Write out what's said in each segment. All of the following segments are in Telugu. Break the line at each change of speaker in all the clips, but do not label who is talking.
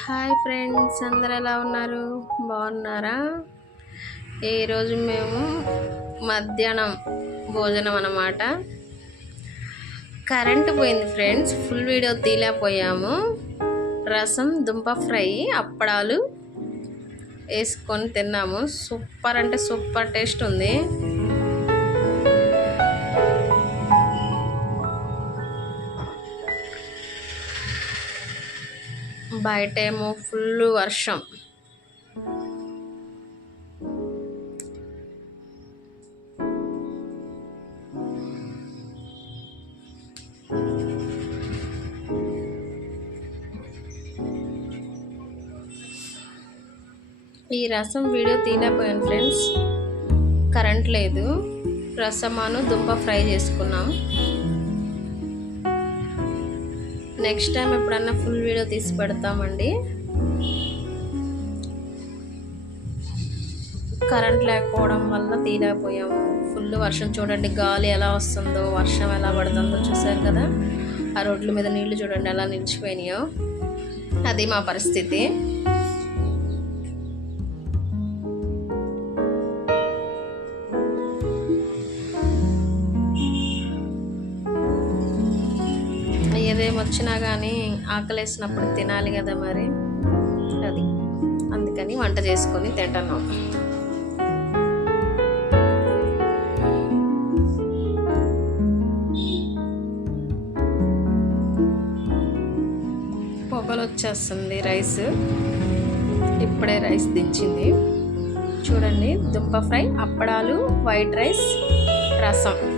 హాయ్ ఫ్రెండ్స్ అందరు ఎలా ఉన్నారు? బాగున్నారా? ఈరోజు మేము మధ్యాహ్నం భోజనం అన్నమాట. కరెంట్ పోయింది ఫ్రెండ్స్ ఫుల్ వీడియో తీలేకపోయాము రసం దుంప ఫ్రై అప్పడాలు వేసుకొని తిన్నాము. సూపర్ అంటే సూపర్ టేస్ట్ ఉంది. బయటేమో ఫుల్ వర్షం. ఈ రసం వీడియో తీయలేకపోయాను ఫ్రెండ్స్. కరెంట్ లేదు. రసమాను దుంప ఫ్రై చేసుకున్నాం. నెక్స్ట్ టైం ఎప్పుడన్నా ఫుల్ వీడియో తీసి పెడతామండి. కరెంట్ లేకపోవడం వల్ల తీయలేకపోయాము. ఫుల్ వర్షం చూడండి గాలి ఎలా వస్తుందో వర్షం ఎలా పడుతుందో చూసారు కదా. ఆ రోడ్ల మీద నీళ్ళు చూడండి ఎలా నిలిచిపోయినాయో. అది మా పరిస్థితి. వచ్చినా కానీ ఆకలేసినప్పుడు తినాలి కదా మరి. అది. అందుకని వంట చేసుకొని తింటాను పొగలు వచ్చేస్తుంది రైస్. ఇప్పుడే రైస్ దించింది. చూడండి దుంప ఫ్రై అప్పడాలు వైట్ రైస్ రసం.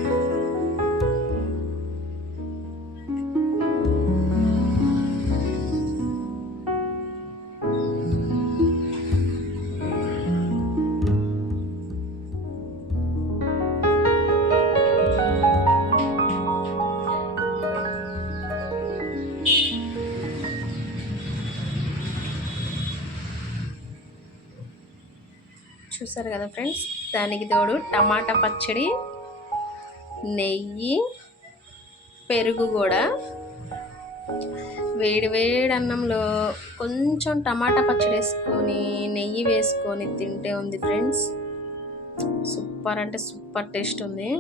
చూసారు కదా ఫ్రెండ్స్? దానికి తోడు టమాటా పచ్చడి నెయ్యి పెరుగు కూడా. వేడి వేడి అన్నంలో కొంచెం టమాటా పచ్చడి వేసుకొని నెయ్యి వేసుకొని తింటే ఉంది ఫ్రెండ్స్. సూపర్ అంటే సూపర్ టేస్ట్ ఉంది.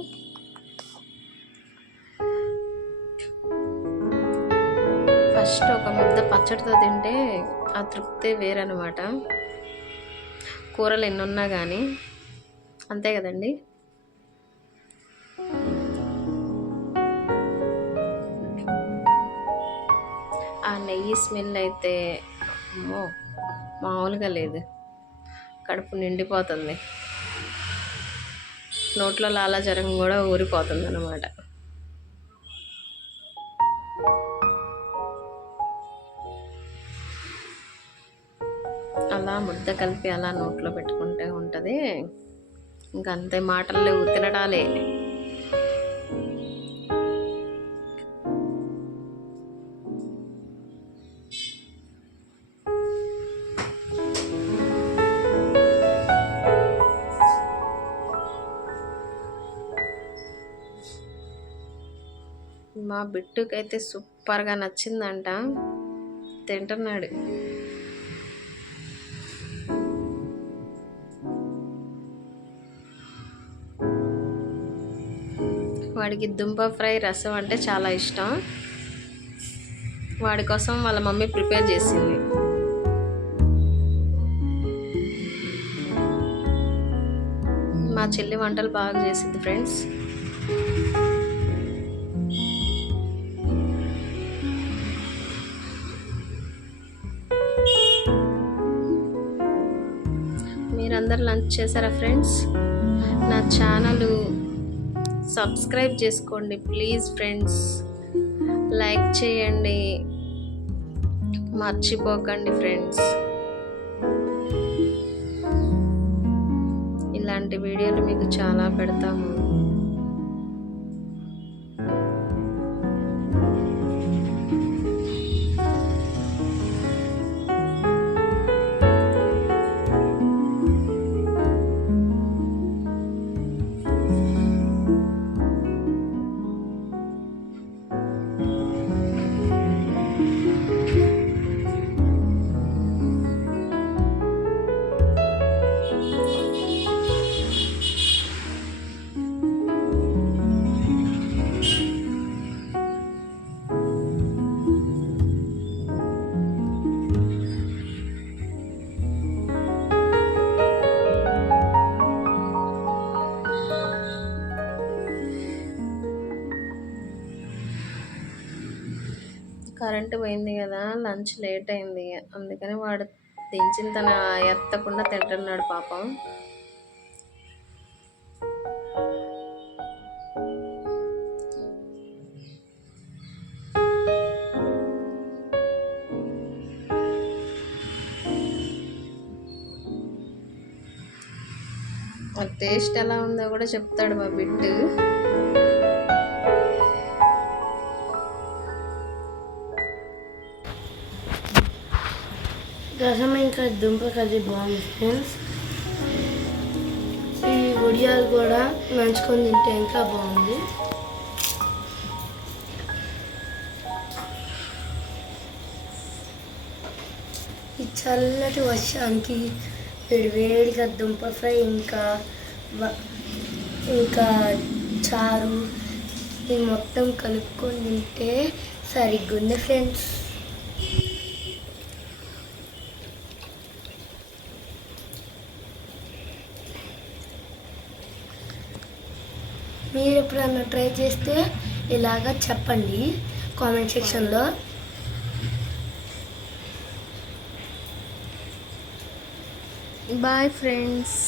ఫస్ట్ ఒక ముద్ద పచ్చడితో తింటే ఆ తృప్తే వేరనమాట కూరలు ఎన్ని ఉన్నా కానీ అంతే కదండి. ఆ నెయ్యి స్మెల్ అయితే అమ్మో మామూలుగా లేదు. కడుపు నిండిపోతుంది. నోట్లో లాలాజరం కూడా ఊరిపోతుంది అన్నమాట అలా ముద్ద కలిపి అలా నోట్లో పెట్టుకుంటే ఉంటుంది. ఇంకా అంతే మాటలు లేవు తినడాలే. మా బిట్టుకైతే సూపర్గా నచ్చిందంట. తింటున్నాడు. వాడికి దుంప ఫ్రై రసం అంటే చాలా ఇష్టం. వాడి కోసం వాళ్ళ మమ్మీ ప్రిపేర్ చేసింది. మా చెల్లి వంటలు బాగా చేసింది ఫ్రెండ్స్. మీరందరు లంచ్ చేశారా ఫ్రెండ్స్? నా ఛానల్ సబ్స్క్రైబ్ చేసుకోండి ప్లీజ్ ఫ్రెండ్స్. లైక్ చేయండి. మర్చిపోకండి ఫ్రెండ్స్. ఇలాంటి వీడియోలు మీకు చాలా పెడతాము. కరెంటు పోయింది కదా లంచ్ లేట్ అయింది. అందుకని వాడు దించిన తన ఎత్తకుండా తింటున్నాడు పాపం. టేస్ట్ ఎలా ఉందో కూడా చెప్తాడు మా బిడ్డు
రసం ఇంకా దుంప కర్రీ బాగుంది ఫ్రెండ్స్ ఈ ఉడియాలు కూడా నంచుకొని తింటే ఇంకా బాగుంది. ఈ చల్లటి వర్షానికి వేడి వేడిగా దుంప ఫ్రై ఇంకా ఇంకా చారు ఇది మొత్తం కలుపుకొని తింటే సరిగ్గా ఉంది ఫ్రెండ్స్ మీరు ఎప్పుడన్నా ట్రై చేస్తే ఇలాగా చెప్పండి కామెంట్ సెక్షన్లో.
Bye friends.